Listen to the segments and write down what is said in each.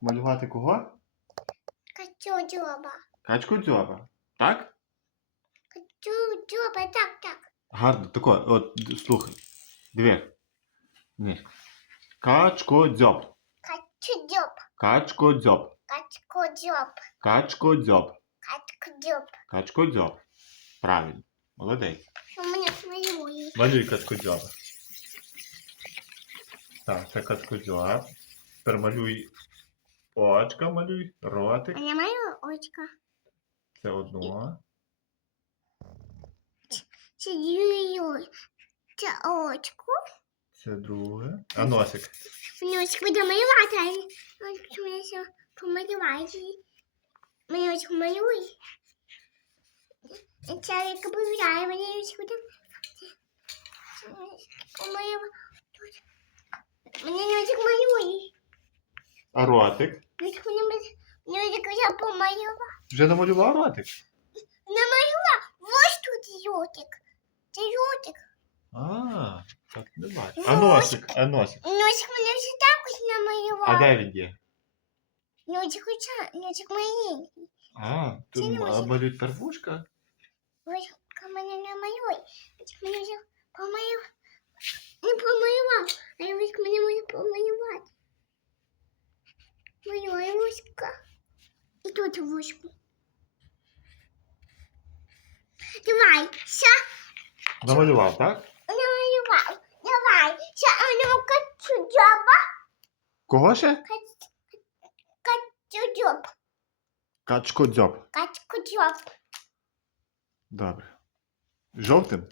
малювати кого? Хочу дзьоба. Качку дзьоба. Так? Хочу дзьоба, так, так. Гарно, тако, от слухай. Диви. Ні. Качко дзьоб. Хочу дзьоб. Качко дзьоб. Качку дзьоб. Качко дзьоб. Качку дзьоб. Качко дзьоб. Правильно. Молодець. У мене смалює. Малюй качко дзьоба. Так, це качко дзьоб. Тепер малюй очка, малюй, ротик. А я маю очка. Це одно. Це юй. Це очко. Це друге. А носик. Очко буде малювати. все помалювати. Мені очко малюй. Це як мені очко буде помалювати. Мені очко малює. А ротик? Я помалювала. Вже намалював ротик? Намалювала. Ось тут йотик. Це йотик. А, так не бачу. А носик, а носик. Носик мене вже також намалював. А де він є? Носик хоча, носик маленький. А, носик. малюють первушка? Ось мене не малюй. Ось мене вже помалював. Не помалював, а я ось мене може помалювати. Малюю вузька. І тут вузьку. Давай, ще Намалював, так? намалював. Давай, ще одну качу дзьоба. Кого ще? Качу дзьоб. Качко дзьоб. Качку дзьоб. Добре. Жовтим?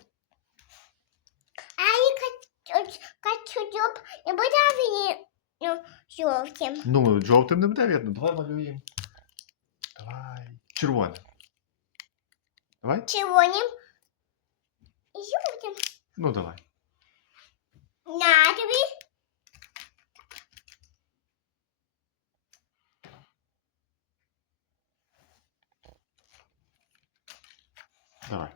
А я качу, качу дзьоб. Не буде він ну, жовтим. Ну, жовтим не буде видно. Давай малюємо. Давай. Червоним. Давай? Червоним і жовтим. Ну, давай. На тобі. Давай. Це качу дзьоб.